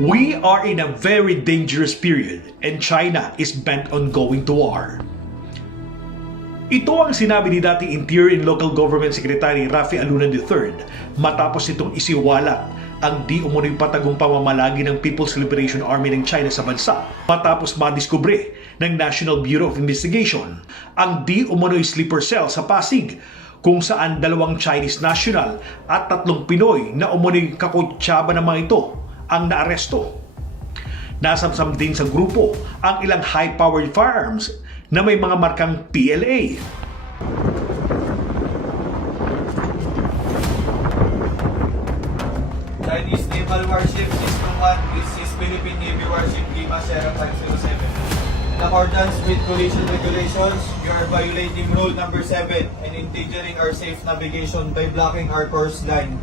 We are in a very dangerous period and China is bent on going to war. Ito ang sinabi ni dating Interior and Local Government Secretary Raffy Alunan III matapos itong isiwalat ang di umunoy patagong pamamalagi ng People's Liberation Army ng China sa bansa matapos madiskubre ng National Bureau of Investigation ang di umunoy sleeper cell sa Pasig kung saan 2 Chinese national at 3 Pinoy na umunoy kakutsaba ng mga ito ang naaresto. Nasamsam din sa grupo ang ilang high-powered firearms na may mga markang PLA. Chinese naval warship System 1 is Philippine Navy warship Lima Sierra 507. In accordance with collision regulations, you are violating rule number 7 and endangering our safe navigation by blocking our course line.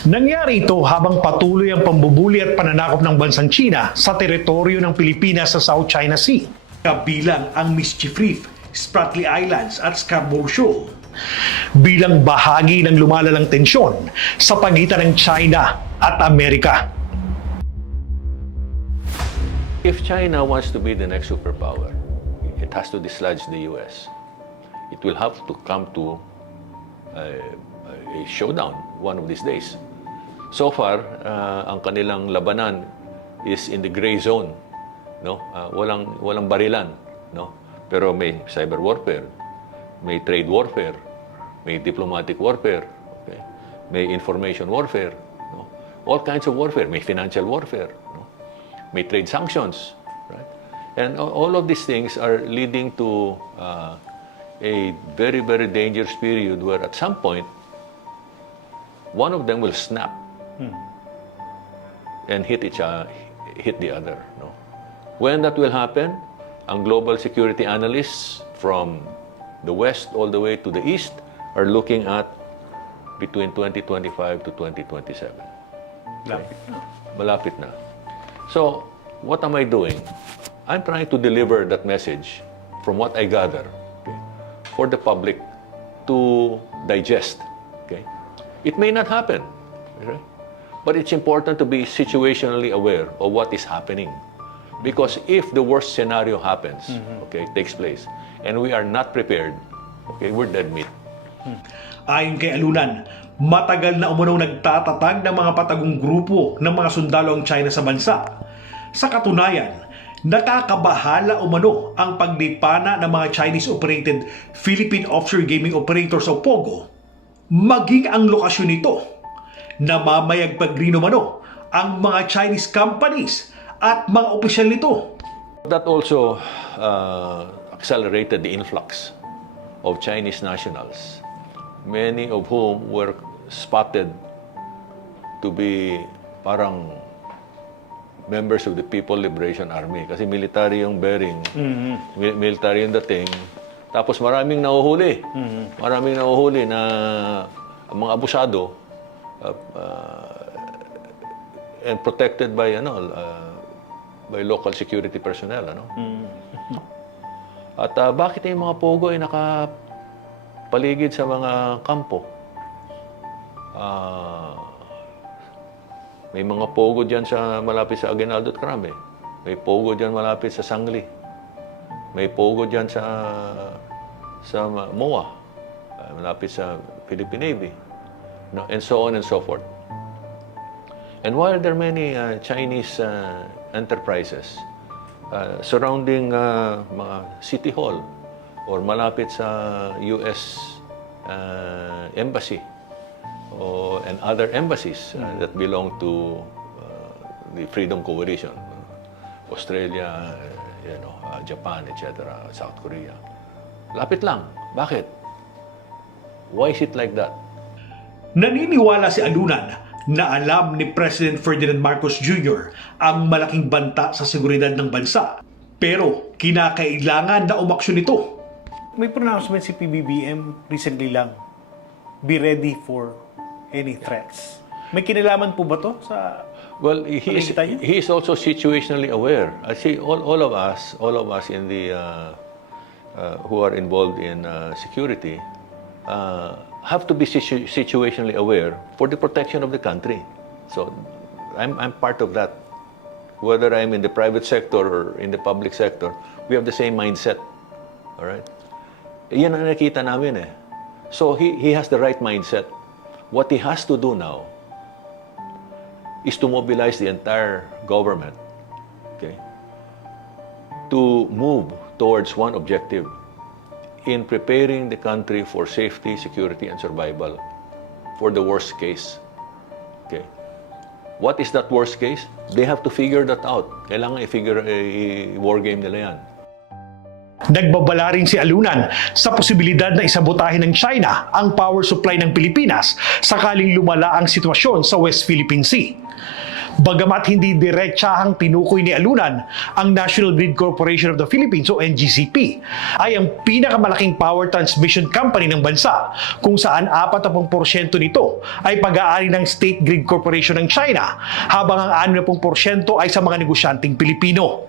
Nangyari ito habang patuloy ang pambubuli at pananakop ng bansang China sa teritoryo ng Pilipinas sa South China Sea, kabilang ang Mischief Reef, Spratly Islands at Scarborough Shoal, bilang bahagi ng lumalalang tensyon sa pagitan ng China at Amerika. If China wants to be the next superpower, it has to dislodge the US. It will have to come to a showdown one of these days. So far, ang kanilang labanan is in the gray zone, no? Walang barilan, no? Pero may cyber warfare, may trade warfare, may diplomatic warfare, okay? May information warfare, no? All kinds of warfare, may financial warfare, no? May trade sanctions, right? And all of these things are leading to a very, very dangerous period where at some point, one of them will snap and hit the other. No? When that will happen, ang global security analysts from the West all the way to the East are looking at between 2025 to 2027. Malapit na. Malapit na. So, what am I doing? I'm trying to deliver that message from what I gather, okay, for the public to digest. Okay? It may not happen, okay? But it's important to be situationally aware of what is happening. Because if the worst scenario happens, okay, takes place, and we are not prepared, okay, we're dead meat. Ayon kay Alunan, matagal na umunong nagtatatag ng mga patagong grupo ng mga sundalo ang China sa bansa. Sa katunayan, nakakabahala umano ang paglipana ng mga Chinese-operated Philippine Offshore Gaming Operators o POGO, maging ang lokasyon nito. Namamayagpag rin umano ang mga Chinese companies at mga opisyal nito. That also accelerated the influx of Chinese nationals, many of whom were spotted to be parang members of the People Liberation Army. Kasi military yung bearing, military yung dating. Tapos maraming nahuhuli. Maraming nahuhuli na mga abusado and protected by by local security personnel, At bakit yung mga pogo ay nakapaligid sa mga kampo? May mga pogo diyan sa malapit sa Aguinaldo at Crame. May pogo diyan malapit sa Sangli. May pogo diyan sa MOA, malapit sa Philippine Navy. No, and so on and so forth. And while there are many Chinese enterprises surrounding mga City Hall or malapit sa US Embassy and other embassies that belong to the Freedom Coalition, Australia, Japan, etc., South Korea. Lapit lang. Bakit? Why is it like that? Naniniwala si Alunan na alam ni President Ferdinand Marcos Jr. ang malaking banta sa seguridad ng bansa. Pero kinakailangan na umaksyon ito. May pronouncement si PBBM recently lang. Be ready for any threats. May kinalaman po ba to sa... Well, he is also situationally aware. I see all of us in the who are involved in security have to be situationally aware for the protection of the country. So I'm part of that. Whether I'm in the private sector or in the public sector, we have the same mindset. All right? Yan ang nakita namin eh. So he has the right mindset. What he has to do now is to mobilize the entire government, okay, to move towards one objective in preparing the country for safety, security, and survival for the worst case. Okay. What is that worst case? They have to figure that out. Kailangan i-war game nila yan. Nagbabala rin si Alunan sa posibilidad na isabotahin ng China ang power supply ng Pilipinas sakaling lumala ang sitwasyon sa West Philippine Sea. Bagamat hindi diretsahang tinukoy ni Alunan, ang National Grid Corporation of the Philippines o NGCP ay ang pinakamalaking power transmission company ng bansa kung saan 40% nito ay pag-aari ng State Grid Corporation ng China habang ang 60% ay sa mga negosyanteng Pilipino.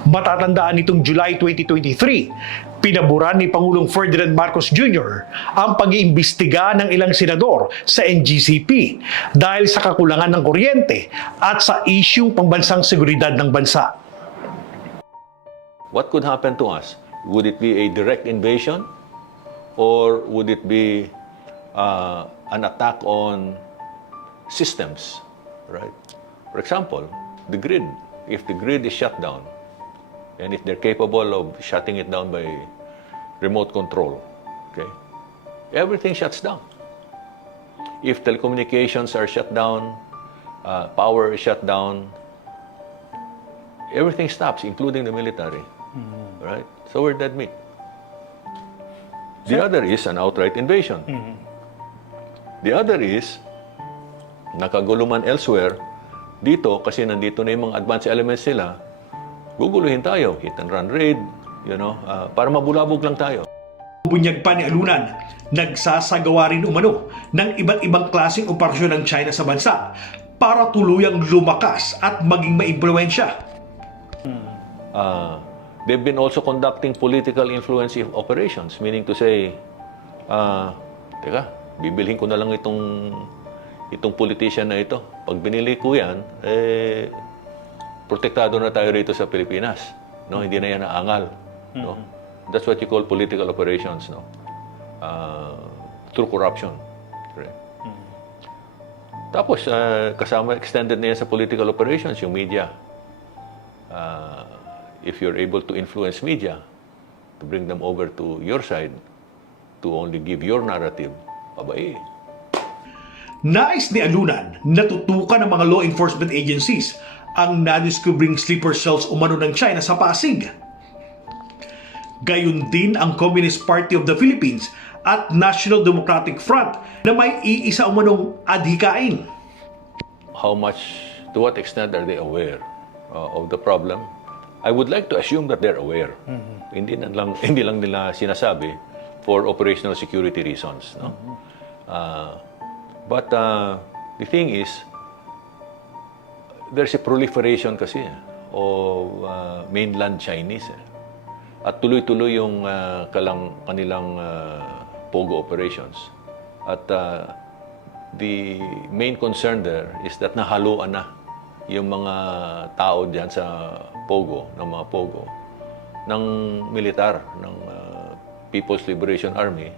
Matatandaan nitong July 2023, pinaburan ni Pangulong Ferdinand Marcos Jr. ang pag-iimbestiga ng ilang senador sa NGCP dahil sa kakulangan ng kuryente at sa isyung pambansang seguridad ng bansa. What could happen to us? Would it be a direct invasion? Or would it be an attack on systems? Right? For example, the grid. If the grid is shut down, and if they're capable of shutting it down by remote control, okay, everything shuts down. If telecommunications are shut down, power is shut down, everything stops, including the military. Right? So we're dead meat. The other is an outright invasion. The other is, nakaguluman elsewhere, dito, kasi nandito na yung mga advanced elements nila, guguluhin tayo, hit and run raid, para mabulabog lang tayo. Bunyag pa ni Alunan, nagsasagawa rin umano ng iba't ibang klaseng operasyon ng China sa bansa para tuluyang lumakas at maging maimpluwensya. They've been also conducting political influence operations, meaning to say, teka, bibilhin ko na lang itong politician na ito. Pag binili ko yan, protektado na tayo rito sa Pilipinas. No? Hindi na yan naangal. No? That's what you call political operations. No? Through corruption. Right? Tapos, kasama, extended na yan sa political operations, yung media. If you're able to influence media, to bring them over to your side, to only give your narrative, abay. Nais ni Alunan na tutukan ng mga law enforcement agencies ang nadiskubring sleeper cells umano ng China sa Pasig. Gayon din ang Communist Party of the Philippines at National Democratic Front na may iisa umanong adhikain. To what extent are they aware of the problem? I would like to assume that they're aware. Hindi lang nila sinasabi for operational security reasons. No? But the thing is, there's a proliferation kasi of mainland Chinese. At tuloy-tuloy yung kanilang pogo operations. At the main concern there is that nahaluan na yung mga tao diyan sa pogo, ng mga pogo, ng militar, ng People's Liberation Army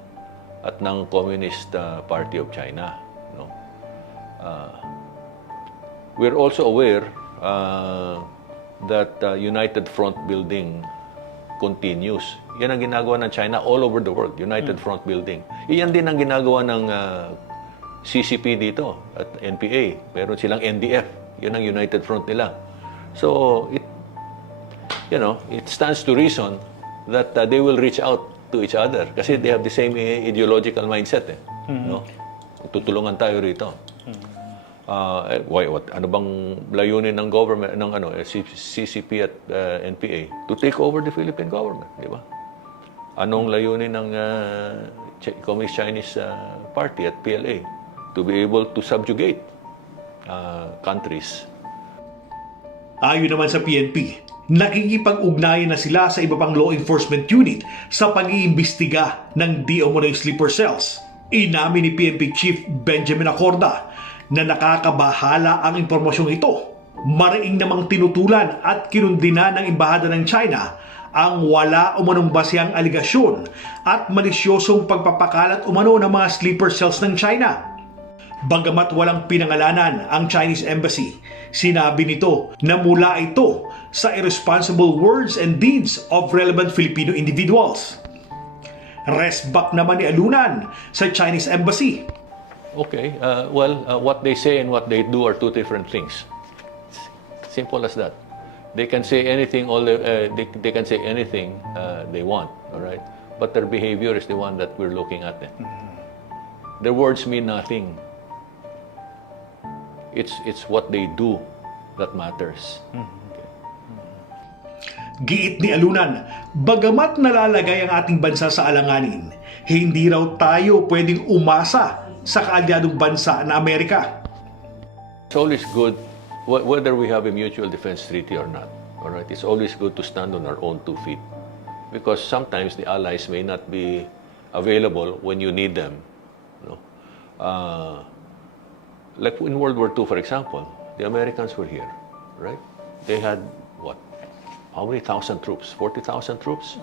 at ng Communist Party of China. No? We're also aware that United Front building continues. Yan ang ginagawa ng China all over the world, United Front building. Iyan din ang ginagawa ng CCP dito at NPA. Meron silang NDF. Yun ang United Front nila. So, it stands to reason that they will reach out to each other kasi they have the same ideological mindset. No? Tutulungan tayo rito. Ano bang layunin ng government ng CCP at NPA to take over the Philippine government, di ba? Anong layunin ng Communist Chinese Party at PLA to be able to subjugate countries? Ayon naman sa PNP, nakikipag-ugnayan na sila sa iba pang law enforcement unit sa pag-iimbestiga ng di umano'y sleeper cells. Inamin ni PNP Chief Benjamin Acorda na nakakabahala ang impormasyong ito. Mariing namang tinutulan at kinundina ng Embahada ng China ang wala umanong basehang aligasyon at malisyosong pagpapakalat umano ng mga sleeper cells ng China. Bagamat walang pinangalanan ang Chinese Embassy, sinabi nito na mula ito sa irresponsible words and deeds of relevant Filipino individuals. Resback naman ni Alunan sa Chinese Embassy. Okay, what they say and what they do are two different things. Simple as that. They can say anything, they can say anything they want, all right? But their behavior is the one that we're looking at. Their words mean nothing. It's what they do that matters. Giit ni Alunan, bagamat nalalagay ang ating bansa sa alanganin, hindi raw tayo pwedeng umasa sa kaalyadong bansa na Amerika. It's always good, whether we have a mutual defense treaty or not, all right? It's always good to stand on our own 2 feet. Because sometimes the allies may not be available when you need them. You know? Like in World War II, for example, the Americans were here, right? They had, what? How many thousand troops? 40,000 troops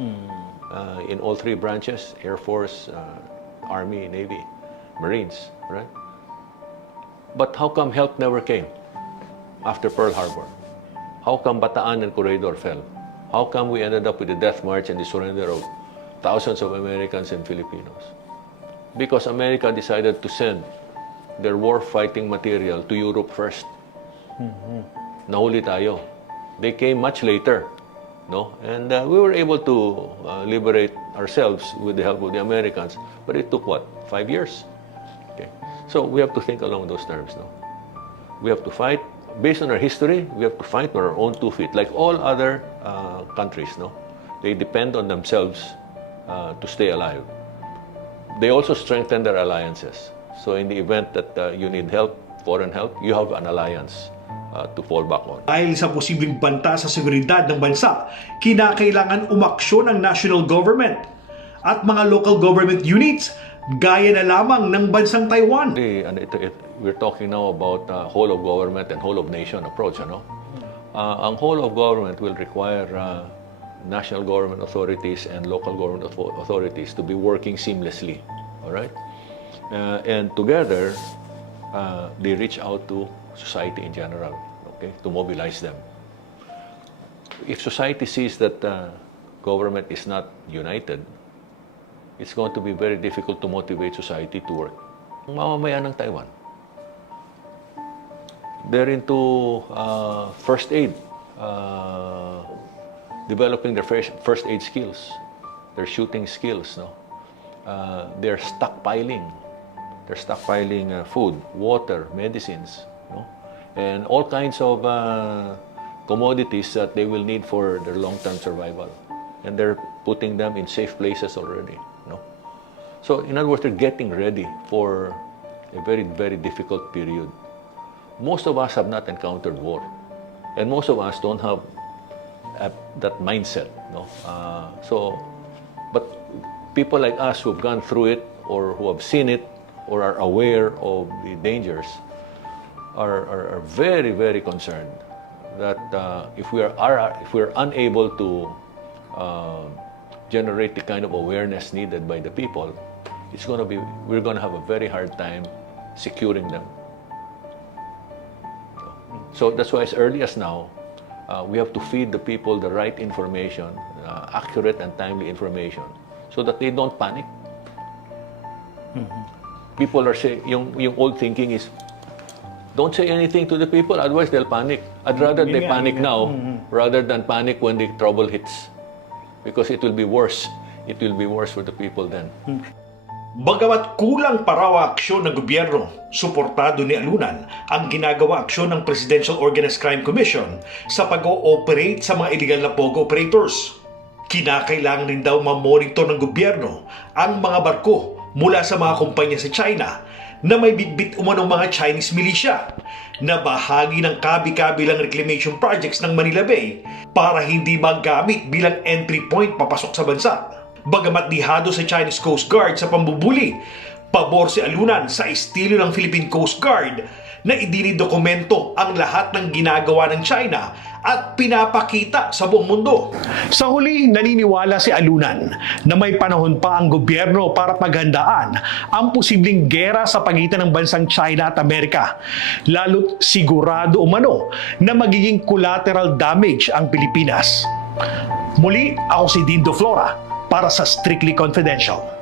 in all 3 branches, Air Force, Army, Navy, Marines, right? But how come help never came after Pearl Harbor? How come Bataan and Corridor fell? How come we ended up with the death march and the surrender of thousands of Americans and Filipinos? Because America decided to send their war-fighting material to Europe first. Nahuli tayo. They came much later, no? And we were able to liberate ourselves with the help of the Americans, but it took what? 5 years. Okay. So we have to think along those terms, no? We have to fight based on our history. We have to fight on our own 2 feet, like all other countries, no? They depend on themselves to stay alive. They also strengthen their alliances. So in the event that you need help, foreign help, you have an alliance to fall back on. Dahil sa posibleng banta sa seguridad ng bansa, kinakailangan umaksyon ng national government at mga local government units gaya na lamang ng bansang Taiwan. We're talking now about whole of government and whole of nation approach, ano? Ang whole of government will require national government authorities and local government authorities to be working seamlessly, all right? And together, they reach out to society in general, okay, to mobilize them. If society sees that government is not united, it's going to be very difficult to motivate society to work. Ang mamamayan ng Taiwan, they're into first aid, developing their first aid skills, their shooting skills, no? They're stockpiling. They're stockpiling food, water, medicines, no? And all kinds of commodities that they will need for their long-term survival. And they're putting them in safe places already, no? So, in other words, they're getting ready for a very, very difficult period. Most of us have not encountered war. And most of us don't have that mindset, no? But people like us who've gone through it or who have seen it or are aware of the dangers are very, very concerned that if we're unable to generate the kind of awareness needed by the people, we're going to have a very hard time securing them. So that's why as early as now, we have to feed the people the right information, accurate and timely information, so that they don't panic. People are saying, yung old thinking is, don't say anything to the people, otherwise they'll panic. I'd rather they panic now rather than panic when the trouble hits. Because it will be worse. It will be worse for the people then. Bagamat kulang pa raw aksyon ng gobyerno, suportado ni Alunan ang ginagawa aksyon ng Presidential Organized Crime Commission sa pag-ooperate sa mga illegal na POGO operators. Kinakailangan rin daw mamonitor ng gobyerno ang mga barko mula sa mga kumpanya sa China na may bitbit umanong mga Chinese militia na bahagi ng kabi-kabilang reclamation projects ng Manila Bay para hindi magamit bilang entry point papasok sa bansa. Bagamat dihado sa Chinese Coast Guard sa pambubuli, pabor si Alunan sa estilo ng Philippine Coast Guard na idinidokumento ang lahat ng ginagawa ng China at pinapakita sa buong mundo. Sa huli, naniniwala si Alunan na may panahon pa ang gobyerno para paghandaan ang posibleng gera sa pagitan ng bansang China at Amerika, lalo't sigurado umano na magiging collateral damage ang Pilipinas. Muli, ako si Dindo Flora para sa Strictly Confidential.